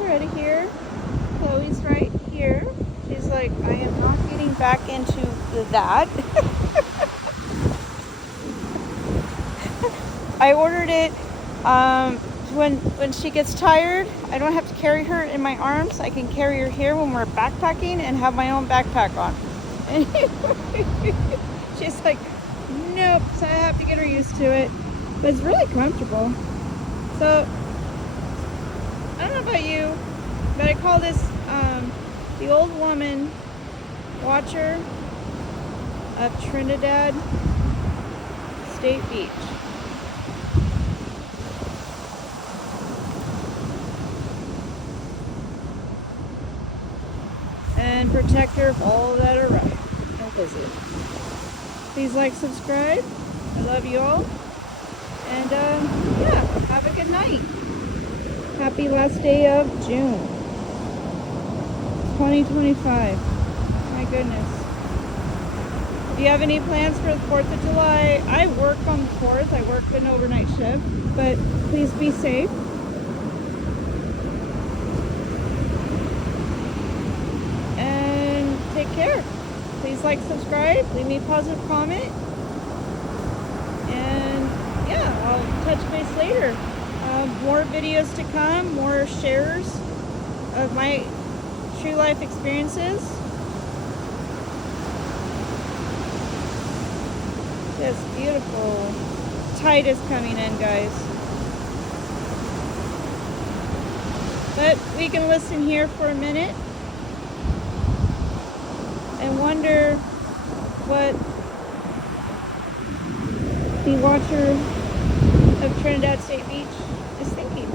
are out of here. Chloe's right here. She's like, I am not getting back into that. I ordered it when she gets tired. I don't have to carry her in my arms. I can carry her here when we're backpacking and have my own backpack on. She's like, nope. So I have to get her used to it. But it's really comfortable. So I don't know about you, but I call this the old woman watcher of Trinidad State Beach. And protector of all that arrive and visit. Please like, subscribe. I love you all. And yeah, have a good night. Happy last day of June 2025. My goodness. Do you have any plans for the 4th of July? I work on the 4th. I work an overnight shift. But please be safe. And take care. Please like, subscribe. Leave me a positive comment. And yeah, I'll touch base later. More videos to come, more shares of my true life experiences. Just beautiful. Tide is coming in, guys. But we can listen here for a minute and wonder what the watcher of Trinidad State Beach is thinking.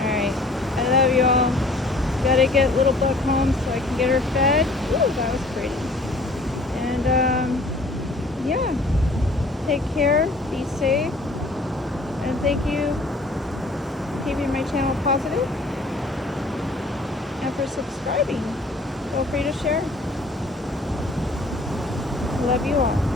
Alright, I love y'all. Gotta get little Buck home so I can get her fed. Ooh, that was pretty. And yeah, take care, be safe, and thank you for keeping my channel positive and for subscribing. Feel free to share. Love you all.